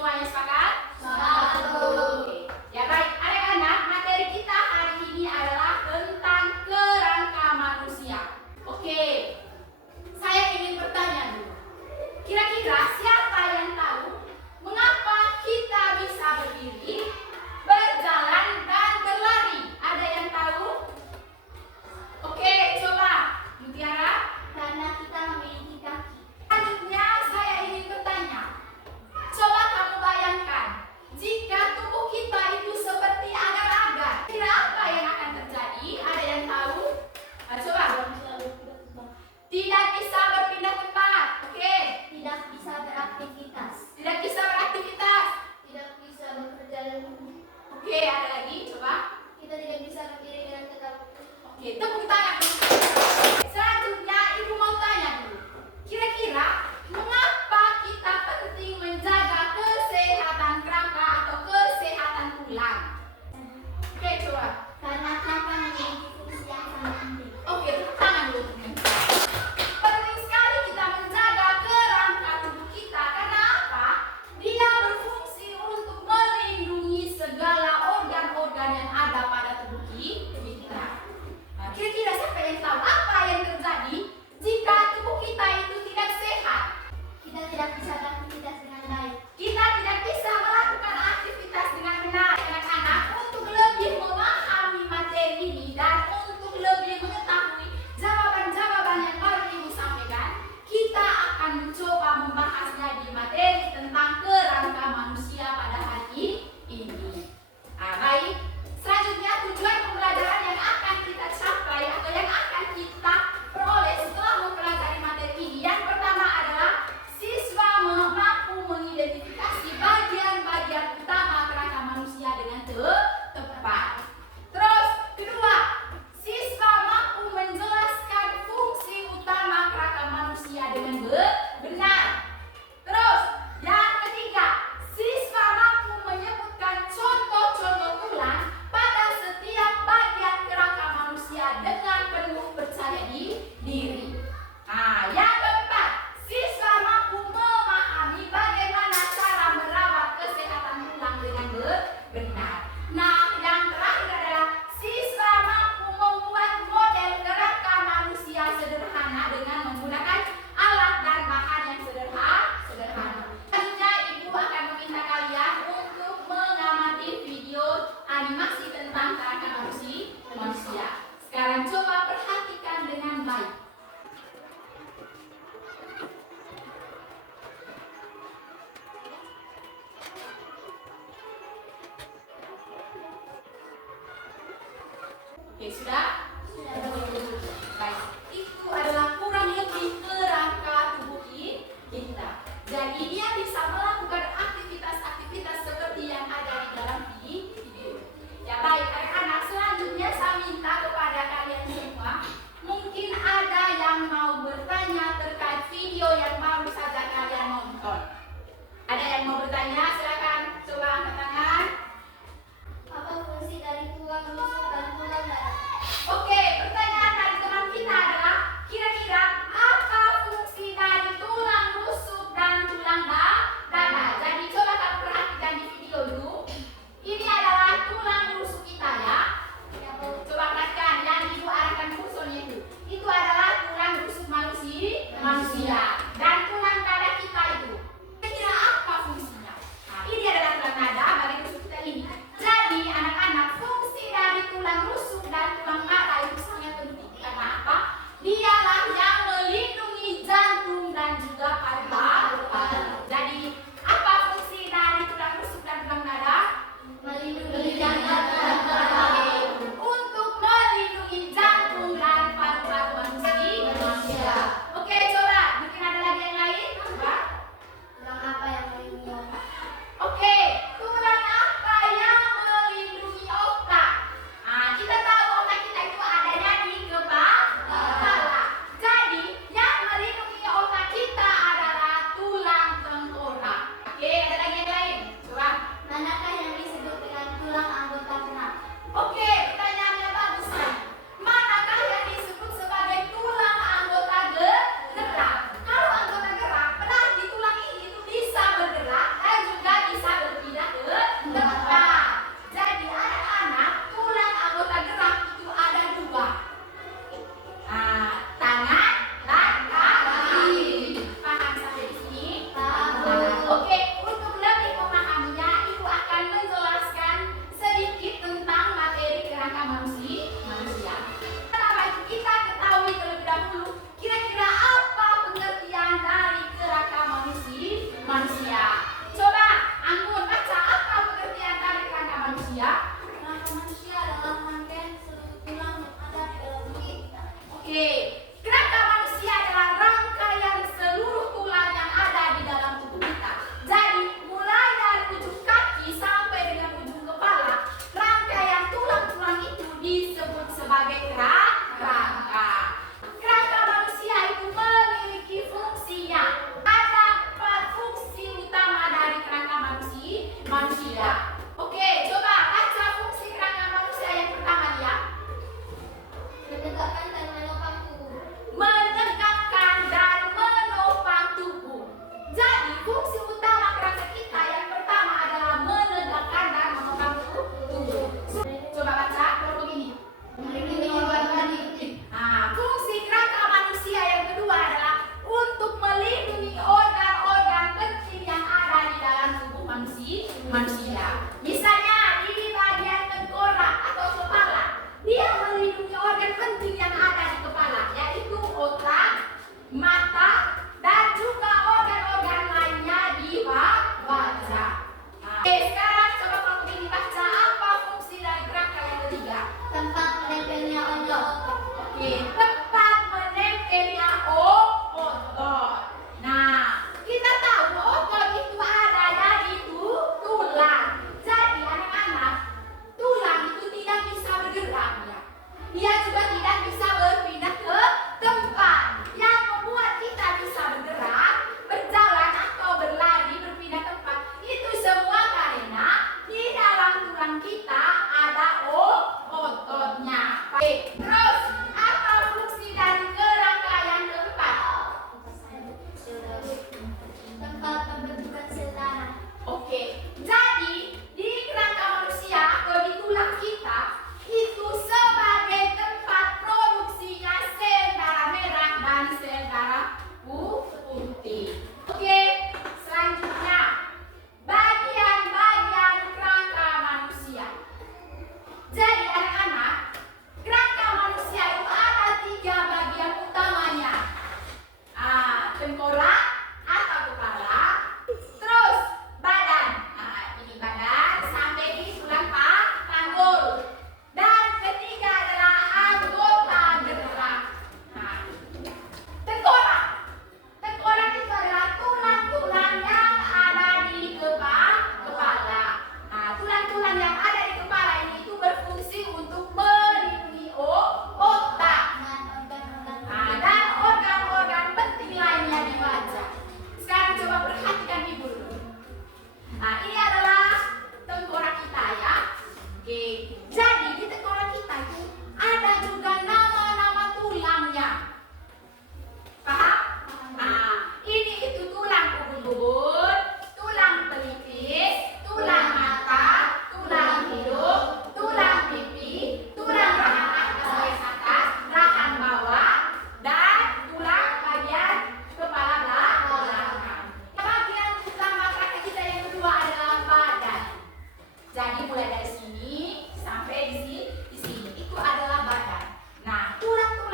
Semuanya sepakat? Satu. Oke. Ya baik, anak-anak, materi kita hari ini adalah tentang kerangka manusia. Oke, saya ingin bertanya dulu. Kira-kira siapa yang tahu mengapa kita bisa berdiri, berjalan, dan berlari? Ada yang tahu? Oke, coba Mutiara. Karena kita memiliki kaki. Selanjutnya saya ingin bertanya. Coba kamu bayangkan, jika tubuh kita itu seperti agar-agar, kira apa yang akan terjadi? Ada yang tahu? Coba. Tidak bisa berpindah tempat. Oke. Tidak bisa beraktivitas. Tidak bisa beraktivitas. Tidak bisa bekerja dengan Oke, ada lagi? Coba. kita tidak bisa berdiri dengan tegak. Oke, tepuk tangan dulu. Selanjutnya Ibu mau tanya dulu. Kira-kira mengapa kita penting menjaga kesehatan kerangka atau kesehatan tulang? Oke, coba. Karena kerangka memiliki fungsi yang sangat penting. Oke, tepuk tangan dulu. Penting sekali kita menjaga kerangka tubuh kita. Karena apa? Dia berfungsi untuk melindungi segala organ-organ yang ada pada tubuh kita. Nah, kira-kira siapa yang tahu apa yang terjadi jika tubuh kita itu tidak sehat? Kita tidak bisa beraktivitas dengan baik. Kita tidak bisa melakukan aktivitas dengan benar. Anak-anak, untuk lebih memahami materi ini dan untuk lebih mengetahui jawaban-jawaban yang baru Ibu sampaikan, kita akan mencoba membahasnya di materi tentang kerangka manusia pada hari ini. Nah, baik. Selanjutnya tujuan pembelajaran yang akan kita capai atau yang akan kita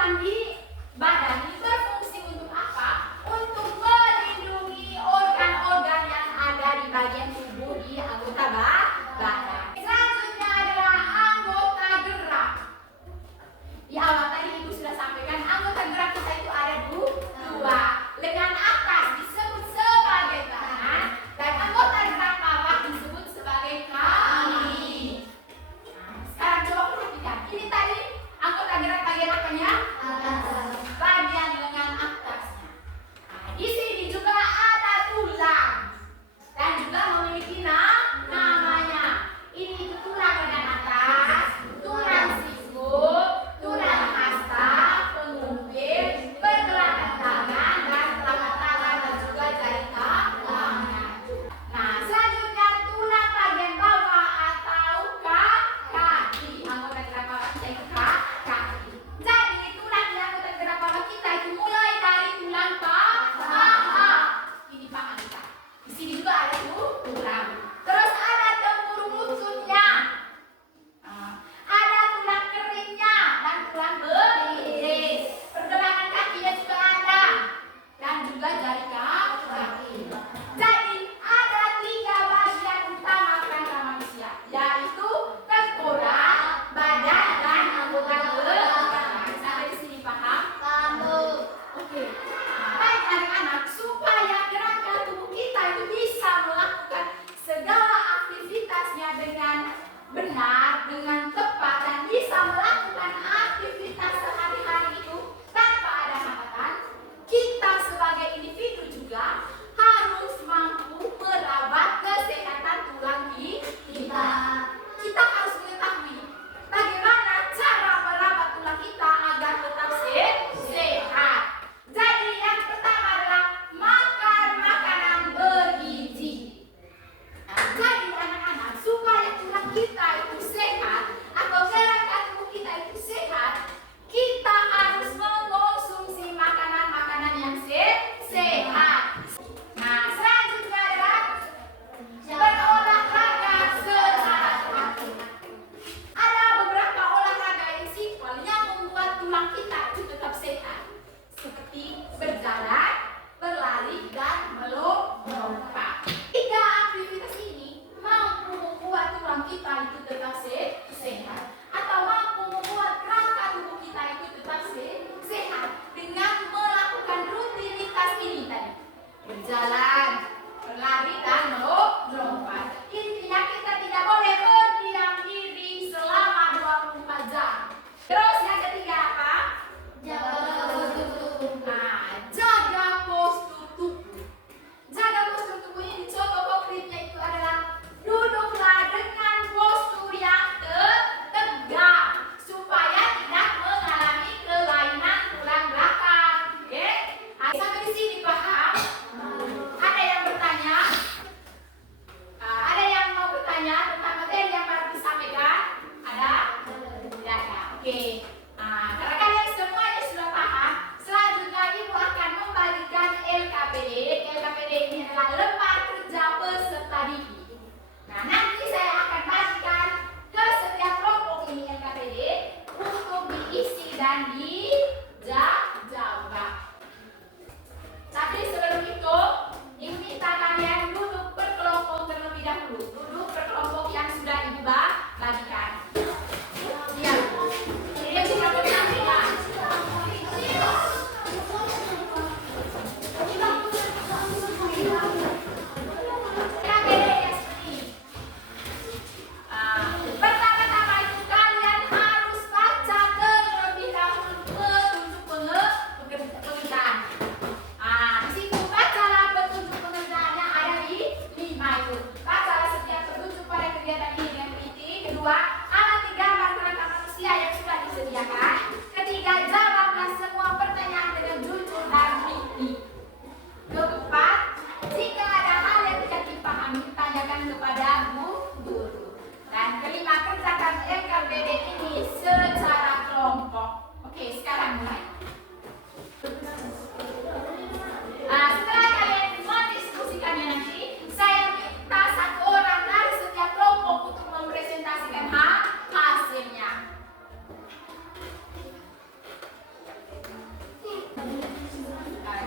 tulang di badan ini berfungsi untuk apa? Untuk melindungi organ-organ yang ada di bagian tubuh di anggota badan. Selanjutnya adalah anggota gerak. Di awal tadi Ibu sudah sampaikan anggota gerak kita itu ada dua. Lengan atas disebut sebagai tangan dan anggota gerak bawah disebut sebagai kaki. Nah, sekarang coba perhatikan. Ini tadi anggota gerak bagian apanya?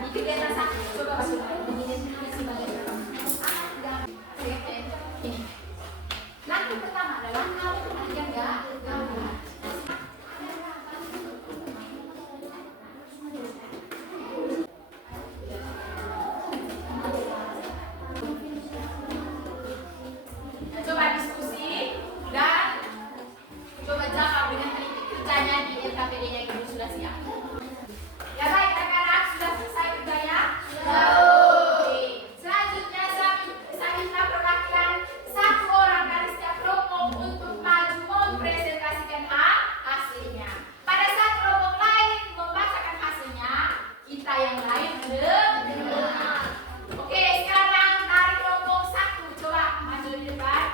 Itu di atas satu. Coba masuk. Identifikasi bagian pertama. Ini. Langkah pertama adalah kalau ada enggak gambar. Coba diskusi dan coba jawab dengan teliti kerjanya di LKPD-nya Ibu sudah siap. Ya baik, anak-anak sudah selesai kerjanya? Oke. Selanjutnya saya minta perwakilan satu orang dari setiap kelompok untuk maju mempresentasikan hasilnya. Pada saat kelompok lain membacakan hasilnya, kita yang lain mendengar. Oke, sekarang dari kelompok satu coba maju di depan.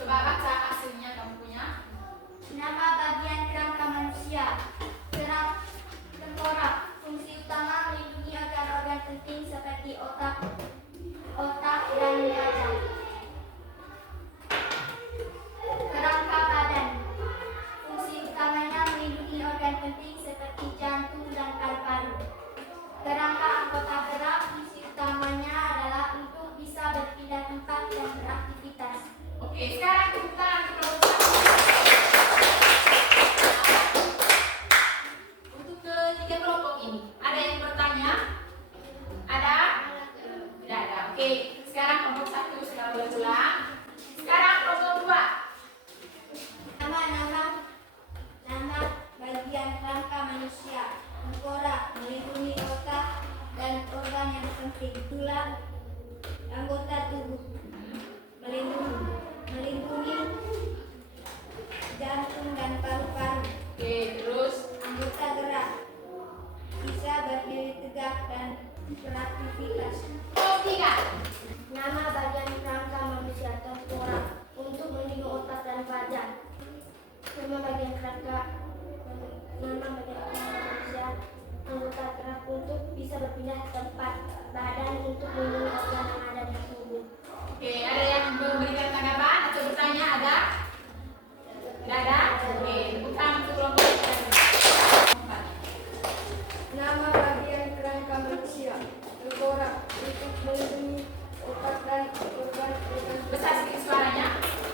Coba baca hasilnya kamu punya. Nama bagian kerangka manusia. Gerak tengkorak. Fungsi utama melindungi organ-organ penting seperti otak dan wajah. Kerangka badan. Fungsi utamanya melindungi organ penting seperti jantung dan paru-paru. Kerangka anggota gerak. Fungsi utamanya adalah untuk bisa berpindah tempat dan beraktivitas. Oke, sekarang tepuk tangan untuk kelompok satu. Untuk ketiga kelompok ini, ada yang bertanya? Ada? Tidak ada. Oke, sekarang kelompok satu sudah boleh pulang. Sekarang kelompok dua. Nama bagian kerangka manusia. Tengkorak melindungi otak dan organ yang penting. Tulang anggota tubuh melindungi jantung dan paru-paru. Oke, terus Anggota gerak bisa berdiri tegak dan beraktivitas. kelompok tiga. Nama bagian kerangka manusia. Tengkorak untuk melindungi otak dan wajah. Nama bagian kerangka manusia. Anggota gerak untuk bisa berpindah tempat. Badan untuk melindungi organ yang ada di tubuh. Oke, ada yang memberikan tanggapan atau bertanya? Ada? Tidak ada? Oke, tepuk tangan untuk kelompok tiga. Nama bagian kerangka manusia. Tengkorak untuk melindungi otak dan organ-organ Besar sedikit suaranya.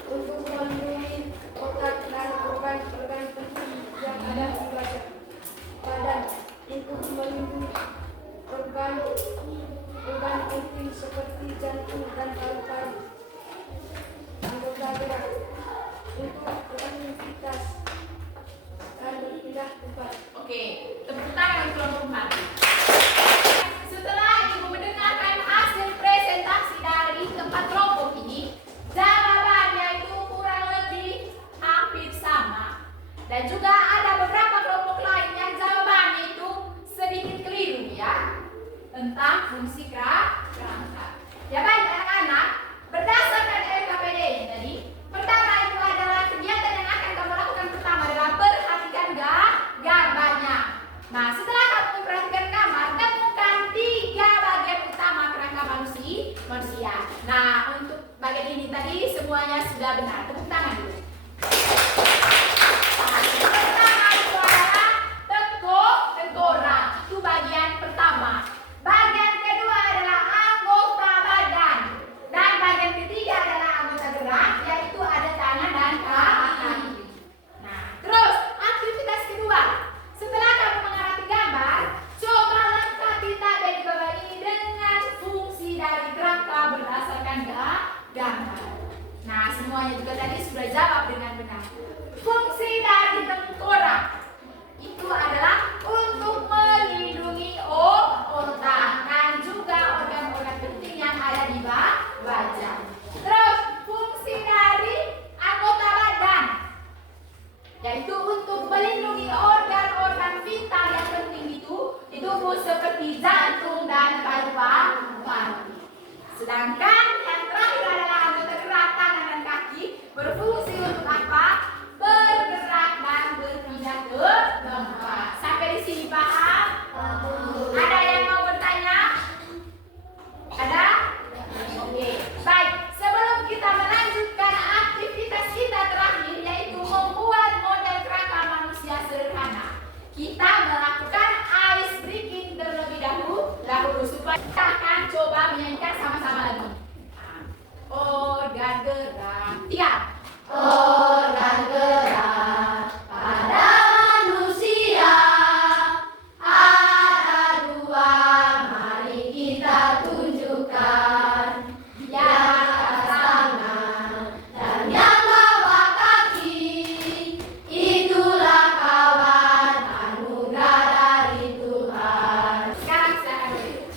untuk melindungi otak dan organ-organ penting yang ada di wajah. Badan untuk melindungi organ penting seperti jantung dan paru-paru. Anggota gerak untuk beraktivitas dan berpindah tempat. Oke, tepuk tangan untuk kelompok empat. Setelah Ibu mendengarkan hasil presentasi dari keempat kelompok ini, jawabannya itu kurang lebih hampir sama. Dan juga ada beberapa kelompok lain yang jawabannya itu sedikit keliru ya, tentang fungsi kerangka. Ya baik anak-anak, berdasarkan LKPD ini tadi, pertama itu adalah kegiatan yang akan kamu lakukan pertama adalah perhatikan gambarnya. Nah, setelah kamu memperhatikan gambar, temukan tiga bagian utama kerangka manusia. Nah, untuk bagian ini tadi semuanya sudah benar. Tepuk tangan dulu. Nah, yang pertama itu adalah tengkorak. Itu bagian pertama. Bagian kedua adalah anggota badan. Dan bagian ketiga adalah anggota gerak, yaitu ada tangan dan kaki. Nah, terus aktivitas kedua. Setelah kamu mengamati gambar, coba lengkapi tabel di bawah ini dengan fungsi dari kerangka berdasarkan gambar. Nah, semuanya juga tadi sudah jawab dengan benar. Fungsi dari tengkorak itu adalah untuk melindungi otak dan juga organ-organ penting yang ada di wajah. Terus fungsi dari anggota badan yaitu untuk melindungi organ-organ vital yang penting itu di tubuh seperti jantung dan paru-paru. Sedangkan yang terakhir adalah anggota gerak tangan dan kaki berfungsi untuk apa? Bergerak dan berpindah ke Tiga. Organ gerak pada manusia ada dua, mari kita tunjukkan. Yang atas tangan dan yang bawah kaki, itulah kawan anugerah dari Tuhan. Sekarang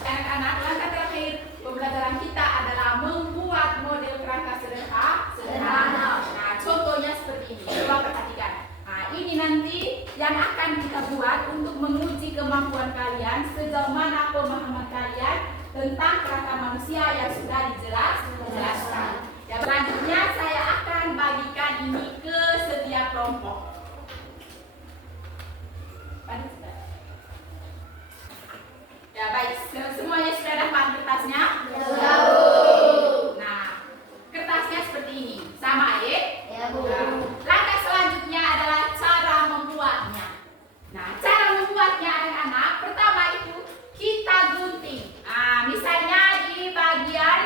anak-anak, langkah terakhir pembelajaran kita adalah membuat model kerangka sederhana. Nah, contohnya seperti ini. Coba perhatikan. Nah, ini nanti yang akan kita buat untuk menguji kemampuan kalian sejauh mana pemahaman kalian tentang kerangka manusia yang sudah dijelaskan. Ya, selanjutnya saya akan bagikan ini ke setiap kelompok. Ya baik, semuanya sudah dapat kertasnya? Sudah, Bu. Nah, kertasnya seperti ini, sama ya? Ya, Bu. Nah, langkah selanjutnya adalah cara membuatnya. Nah, cara membuatnya anak-anak, pertama itu kita gunting. Nah, misalnya di bagian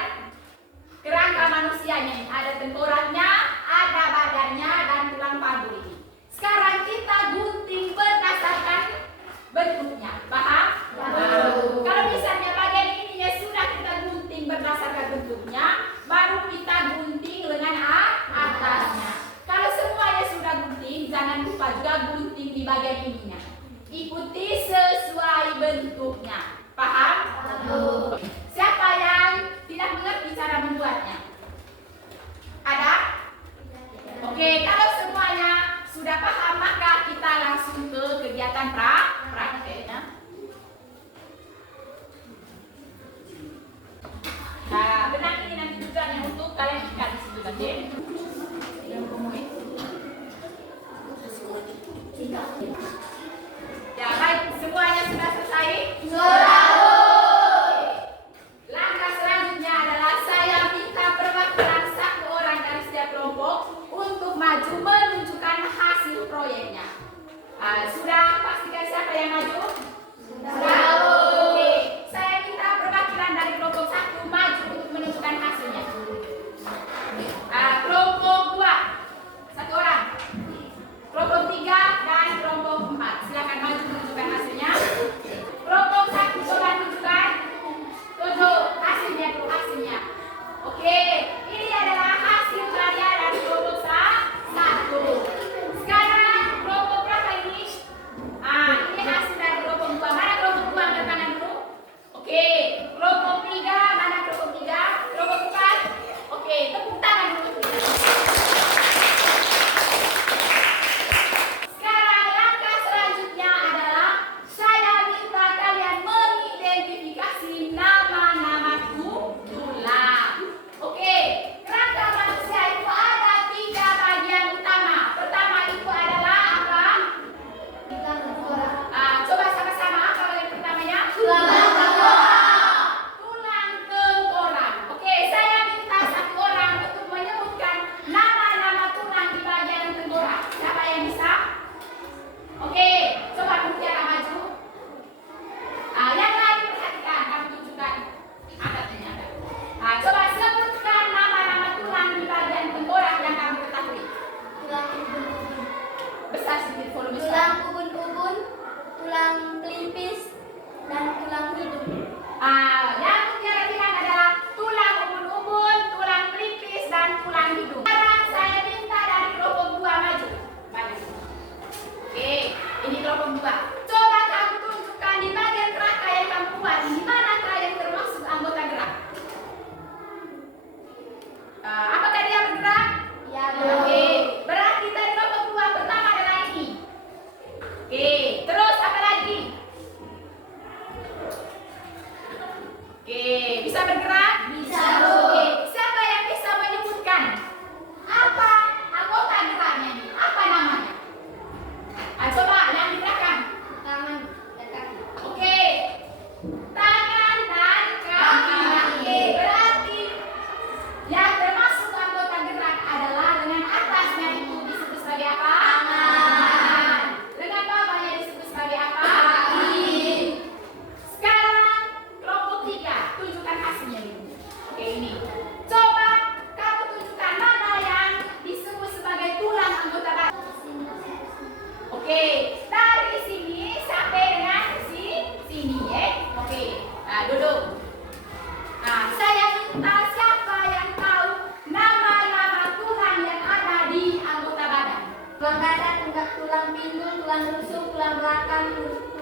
kerangka manusianya ini, ada tengkoraknya, ada badannya, dan tulang paru ini. Sekarang kita gunting berdasarkan bentuknya, paham? Kalau misalnya bagian ininya sudah kita gunting berdasarkan bentuknya, baru kita gunting lengan atasnya. Kalau semuanya sudah gunting, jangan lupa juga gunting di bagian ininya. Ikuti sesuai bentuknya, paham? Siapa yang tidak mengerti cara membuatnya? Ada? Oke, kalau semuanya sudah paham, maka kita langsung ke kegiatan prakteknya. Nah, benang ini nanti tujuannya untuk kalian ikat di situ nanti. Ya baik, semuanya sudah selesai? Sudah, Bu. Langkah selanjutnya adalah saya minta perwakilan satu orang dari setiap kelompok untuk maju menunjukkan hasil proyeknya. Sudah pastikan siapa yang maju? Sudah, Bu. Oke, saya minta perwakilan dari kelompok 1 maju untuk menunjukkan hasilnya. Kelompok 2, 1 orang. Kelompok 3 dan kelompok 4. Silakan maju menunjukkan hasilnya. Kelompok 1 coba tunjukkan. Tunjuk hasilnya, hasilnya. Oke, ini adalah hasil karya dari kelompok 1. Sekarang kelompok berapa ini? Ini hasil dari kelompok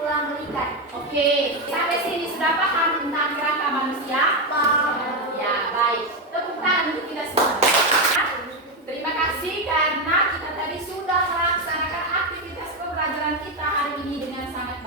tulang belikan. Oke, sampai sini sudah paham tentang kerangka manusia? Ya, baik. Tepuk tangan untuk kita semua. Terima kasih karena kita tadi sudah melaksanakan aktivitas pembelajaran kita hari ini dengan sangat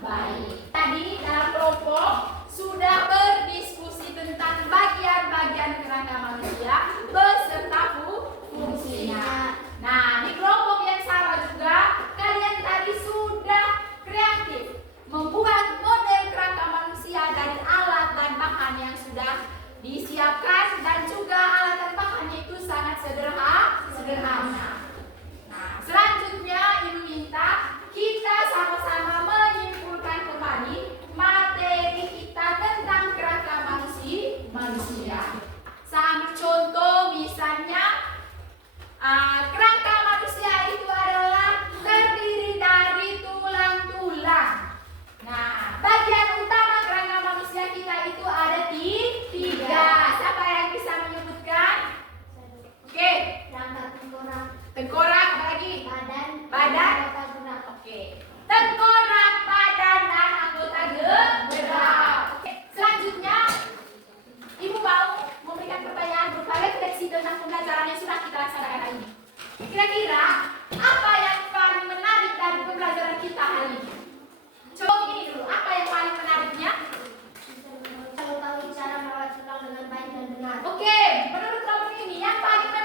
baik. Tadi dalam kelompok sudah berdiskusi tentang bagian-bagian kerangka manusia beserta fungsinya. Nah, di kelompok yang sama juga kalian tadi sudah kreatif membuat model kerangka manusia dari alat dan bahan yang sudah disiapkan dan juga alat dan bahannya itu sangat sederhana. Nah, selanjutnya Ibu minta kita sama-sama menyimpulkan kembali materi kita tentang kerangka manusia. Sambil contoh misalnya kerangka manusia itu adalah terdiri dari tulang-tulang. Nah, bagian utama kerangka manusia kita itu ada tiga. Siapa yang bisa menyebutkan? Oke. Rangka Tengkorak, apa lagi? badan, Oke. Tengkorak, badan, dan anggota gerak. Oke. Selanjutnya, Ibu mau memberikan pertanyaan berupa refleksi tentang pembelajaran yang sudah kita laksanakan hari ini. Kira-kira apa yang paling menarik dari pembelajaran kita hari ini? Coba begini dulu, apa yang paling menariknya? mengetahui cara merawat tulang dengan baik dan benar. Oke, menurut kamu ini yang paling menarik